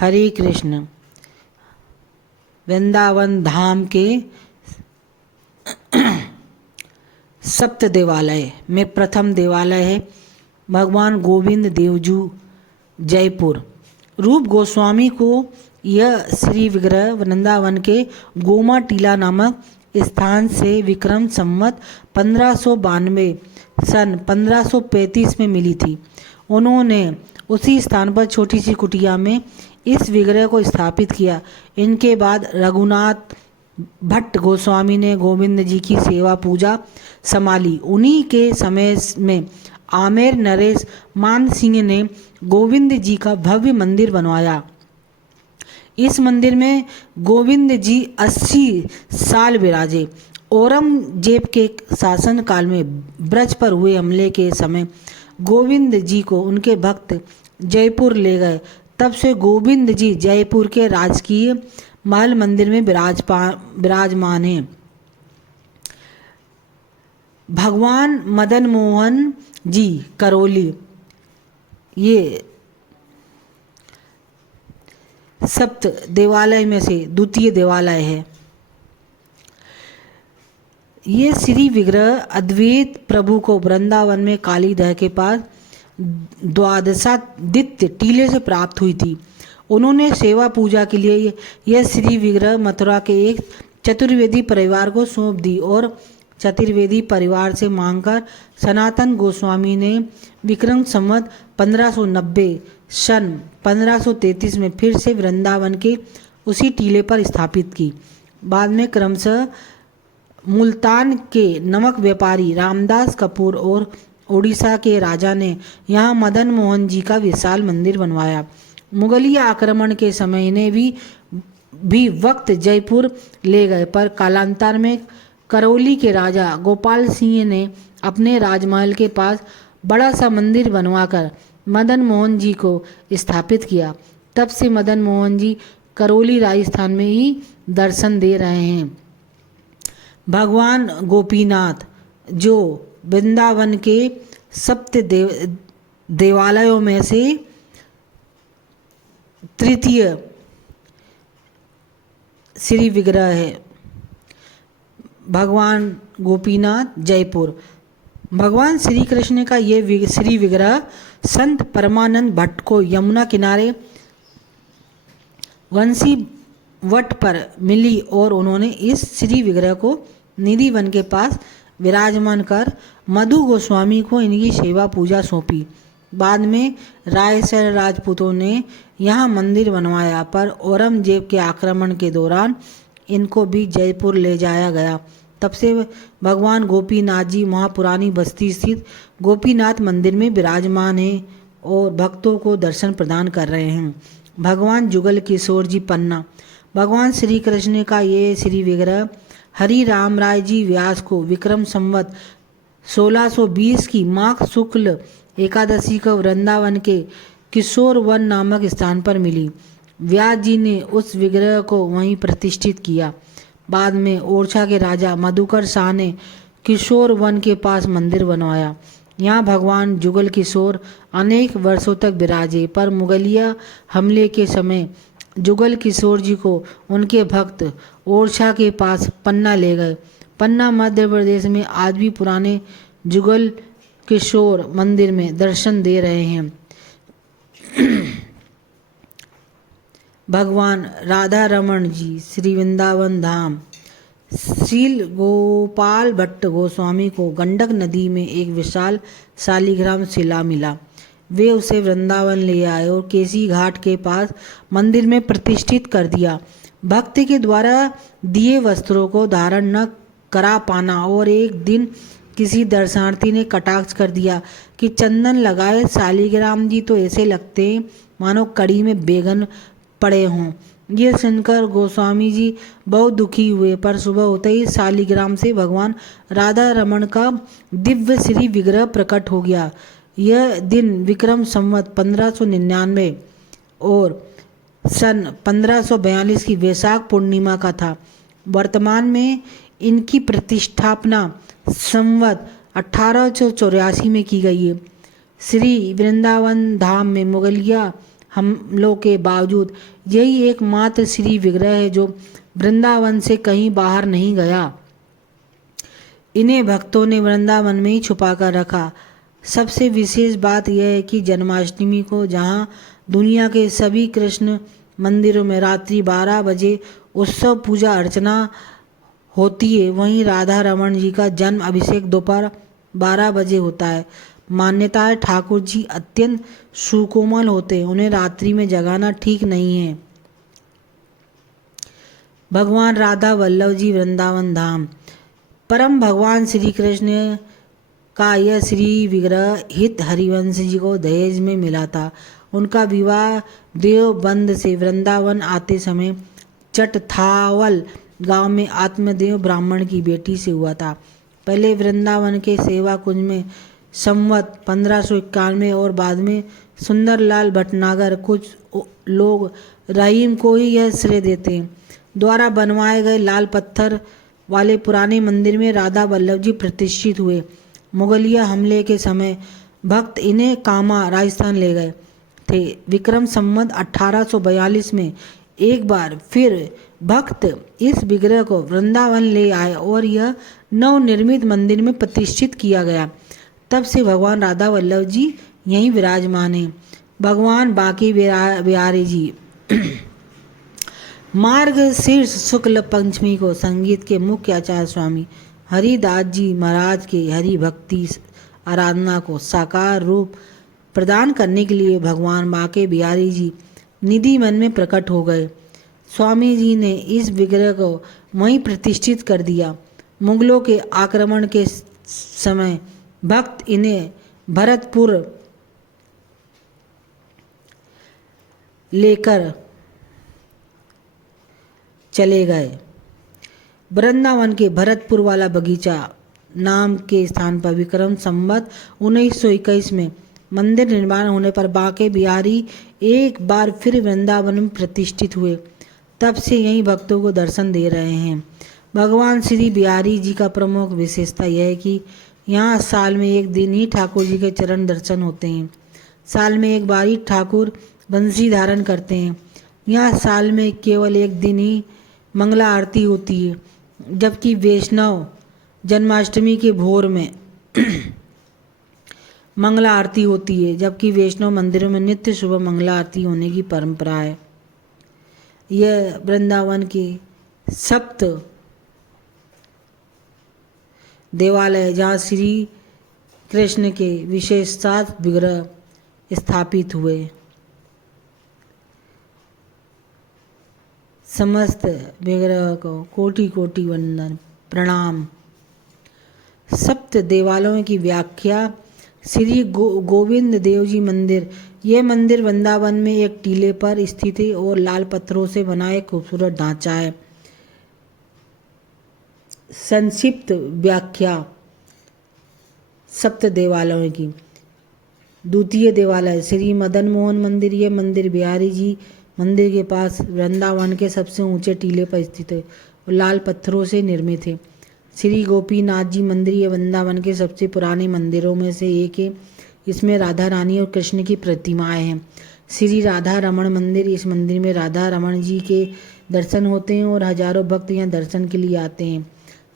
हरे कृष्ण। वृंदावन धाम के सप्त देवालय में प्रथम देवालय है भगवान गोविंद देवजू, जयपुर। रूप गोस्वामी को यह श्री विग्रह वृंदावन के गोमा टीला नामक स्थान से विक्रम संवत 1592 सन 1535 में मिली थी। उन्होंने उसी स्थान पर छोटी सी कुटिया में इस विग्रह को स्थापित किया। इनके बाद रघुनाथ भट्ट गोस्वामी ने गोविंद जी की सेवा पूजा संभाली। उन्हीं के समय में आमेर नरेश मान सिंह ने गोविंद जी का भव्य मंदिर बनवाया। इस मंदिर में गोविंद जी 80 साल विराजे। औरंगजेब के शासन काल में ब्रज पर हुए हमले के समय गोविंद जी को उनके भक्त जयपुर ले गए। तब से गोविंद जी जयपुर के राजकीय महल मंदिर में विराजमान हैं। भगवान मदन मोहन जी करौली ये सप्त देवालय में से द्वितीय देवालय है। ये श्री विग्रह अद्वैत प्रभु को वृंदावन में कालीदह के पास द्वादशादित्य टीले से प्राप्त हुई थी। उन्होंने सेवा पूजा के लिए यह श्री विग्रह मथुरा के एक चतुर्वेदी परिवार को सौंप दी और चतुर्वेदी परिवार से मांगकर सनातन गोस्वामी ने विक्रम संवत 1590 सन 1533 में फिर से वृंदावन के उसी टीले पर स्थापित की। बाद में क्रमशः मुल्तान के नमक व्यापारी रामदास कपूर और उड़ीसा के राजा ने यहाँ मदन मोहन जी का विशाल मंदिर बनवाया। मुगलिया आक्रमण के समय इन्हें भी वक्त जयपुर ले गए, पर कालांतर में करौली के राजा गोपाल सिंह ने अपने राजमहल के पास बड़ा सा मंदिर बनवाकर मदन मोहन जी को स्थापित किया। तब से मदन मोहन जी करौली राजस्थान में ही दर्शन दे रहे हैं। भगवान गोपीनाथ जो वृंदावन के सप्त देवालयों में से तृतीय श्री विग्रह है। भगवान गोपीनाथ जयपुर। भगवान श्री कृष्ण का ये श्री विग्रह संत परमानंद भट्ट को यमुना किनारे वंशी वट पर मिली और उन्होंने इस श्री विग्रह को निधि वन के पास विराजमान कर मधु गोस्वामी को इनकी सेवा पूजा सौंपी। बाद में रायसर राजपूतों ने यहाँ मंदिर बनवाया, पर औरंगजेब के आक्रमण के दौरान इनको भी जयपुर ले जाया गया। तब से भगवान गोपीनाथ जी वहाँ पुरानी बस्ती स्थित गोपीनाथ मंदिर में विराजमान हैं और भक्तों को दर्शन प्रदान कर रहे हैं। भगवान जुगल किशोर जी पन्ना। भगवान श्री कृष्ण का ये श्री विग्रह हरि राम राय जी व्यास को विक्रम संवत 1620 की माघ शुक्ल एकादशी को वृंदावन के किशोर वन नामक स्थान पर मिली। व्यास जी ने उस विग्रह को वहीं प्रतिष्ठित किया। बाद में ओरछा के राजा मधुकर शाह ने किशोर वन के पास मंदिर बनवाया। यहाँ भगवान जुगल किशोर अनेक वर्षों तक विराजे, पर मुगलिया हमले के समय जुगल किशोर जी को उनके भक्त ओरछा के पास पन्ना ले गए। पन्ना मध्य प्रदेश में आज भी पुराने जुगल किशोर मंदिर में दर्शन दे रहे हैं। भगवान राधा रमन जी श्री वृंदावन धाम। श्रील गोपाल भट्ट गोस्वामी को गंडक नदी में एक विशाल शालिग्राम शिला मिला। वे उसे वृंदावन ले आए और केसी घाट के पास मंदिर में प्रतिष्ठित कर दिया। भक्त के द्वारा दिए वस्त्रों को धारण न करा पाना और एक दिन किसी दर्शनार्थी ने कटाक्ष कर दिया कि चंदन लगाए शालिग्राम जी तो ऐसे लगते हैं मानो कड़ी में बैगन पड़े हों। ये सुनकर गोस्वामी जी बहुत दुखी हुए, पर सुबह होते ही शालिग्राम से भगवान राधा रमन का दिव्य श्री विग्रह प्रकट हो गया। यह दिन विक्रम संवत 1599 और सन 1542 की वैशाख पूर्णिमा का था। वर्तमान में इनकी प्रतिष्ठापना संवत 1884 में की गई है। श्री वृंदावन धाम में मुगलिया हमलों के बावजूद यही एकमात्र श्री विग्रह है जो वृंदावन से कहीं बाहर नहीं गया। इन्हें भक्तों ने वृंदावन में ही छुपा कर रखा। सबसे विशेष बात यह है कि जन्माष्टमी को जहाँ दुनिया के सभी कृष्ण मंदिरों में रात्रि 12 बजे उत्सव पूजा अर्चना होती है, वहीं राधा रमन जी का जन्म अभिषेक दोपहर 12 बजे होता है। मान्यता है ठाकुर जी अत्यंत सुकोमल होते हैं, उन्हें रात्रि में जगाना ठीक नहीं है। भगवान राधा वल्लभ जी वृंदावन धाम। परम भगवान श्री कृष्ण का यह श्री विग्रह हित हरिवंश जी को दहेज में मिला था। उनका विवाह देवबंद से वृंदावन आते समय चटथावल गांव में आत्मदेव ब्राह्मण की बेटी से हुआ था। पहले वृंदावन के सेवा कुंज में संवत 1591 और बाद में सुंदरलाल भटनागर कुछ लोग रहीम को ही यह श्रेय देते हैं द्वारा बनवाए गए लाल पत्थर वाले पुराने मंदिर में राधा वल्लभ जी प्रतिष्ठित हुए। मुगलिया हमले के समय भक्त इन्हें कामा राजस्थान ले गए थे। विक्रम संवत 1842 में एक बार फिर भक्त इस विग्रह को वृंदावन ले आए और यह नवनिर्मित मंदिर में प्रतिष्ठित किया गया। तब से भगवान राधा वल्लभ जी यहीं विराजमान हैं। भगवान बांके बिहारी जी मार्ग शीर्ष शुक्ल पंचमी को संगीत के मुख्य आचार्य स्वामी हरिदास जी महाराज के हरि भक्ति आराधना को साकार रूप प्रदान करने के लिए भगवान बांके बिहारी जी निधि वन में प्रकट हो गए। स्वामी जी ने इस विग्रह को वहीं प्रतिष्ठित कर दिया। मुगलों के आक्रमण के समय भक्त इन्हें भरतपुर लेकर चले गए। वृंदावन के भरतपुर वाला बगीचा नाम के स्थान पर विक्रम संवत 1921 में मंदिर निर्माण होने पर बांके बिहारी एक बार फिर वृंदावन में प्रतिष्ठित हुए। तब से यहीं भक्तों को दर्शन दे रहे हैं। भगवान श्री बिहारी जी का प्रमुख विशेषता यह है कि यहाँ साल में एक दिन ही ठाकुर जी के चरण दर्शन होते हैं। साल में एक बार ही ठाकुर बंसी धारण करते हैं। यहाँ साल में केवल एक दिन ही मंगला आरती होती है, जबकि वैष्णव जन्माष्टमी के भोर में मंगला आरती होती है, जबकि वैष्णव मंदिरों में नित्य सुबह मंगला आरती होने की परंपरा है। यह वृंदावन के सप्त देवालय जहाँ श्री कृष्ण के विशेष 7 विग्रह स्थापित हुए। समस्त विग्रह को कोटि कोटि वंदन प्रणाम। सप्त देवालयों की व्याख्या श्री गोविंद देव जी मंदिर। यह मंदिर वृंदावन में एक टीले पर स्थित है और लाल पत्थरों से बना एक खूबसूरत ढांचा है। संक्षिप्त व्याख्या सप्त देवालयों की। द्वितीय देवालय श्री मदन मोहन मंदिर। यह मंदिर बिहारी जी मंदिर के पास वृंदावन के सबसे ऊंचे टीले पर स्थित है और लाल पत्थरों से निर्मित है। श्री गोपीनाथ जी मंदिर ये वृंदावन के सबसे पुराने मंदिरों में से एक है। इसमें राधा रानी और कृष्ण की प्रतिमाएं हैं। श्री राधा रमण मंदिर। इस मंदिर में राधा रमण जी के दर्शन होते हैं और हजारों भक्त यहाँ दर्शन के लिए आते हैं।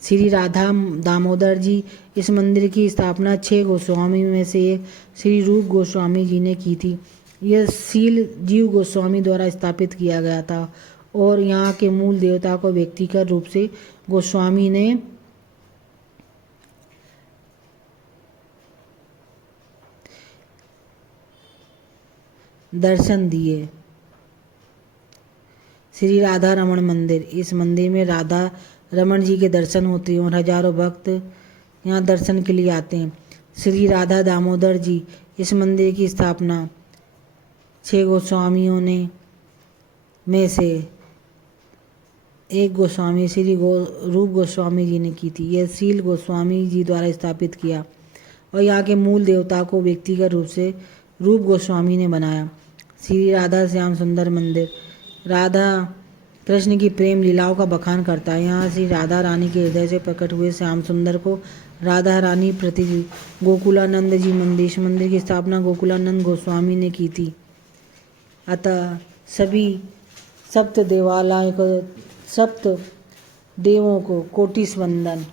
श्री राधा दामोदर जी। इस मंदिर की स्थापना 6 गोस्वामी में से एक श्री रूप गोस्वामी जी ने की थी। यह शील जीव गोस्वामी द्वारा स्थापित किया गया था और यहाँ के मूल देवता को व्यक्तिगत रूप से गोस्वामी ने दर्शन दिए। श्री राधा रमण मंदिर। इस मंदिर में राधा रमण जी के दर्शन होते हैं और हजारों भक्त यहाँ दर्शन के लिए आते हैं। श्री राधा दामोदर जी। इस मंदिर की स्थापना 6 गोस्वामियों ने में से एक गोस्वामी श्री रूप गोस्वामी जी ने की थी। यह शील गोस्वामी जी द्वारा स्थापित किया और यहाँ के मूल देवता को व्यक्तिगत रूप से रूप गोस्वामी ने बनाया। श्री राधा श्याम सुंदर मंदिर। राधा कृष्ण की प्रेम लीलाओं का बखान करता है। यहाँ श्री राधा रानी के हृदय से प्रकट हुए श्याम सुंदर को राधा रानी प्रति गोकुलानंद जी मंदिर। इस मंदिर की स्थापना गोकुलानंद गोस्वामी ने की थी। अतः सभी सप्त देवालयों को, सप्त देवों को कोटिस वंदन।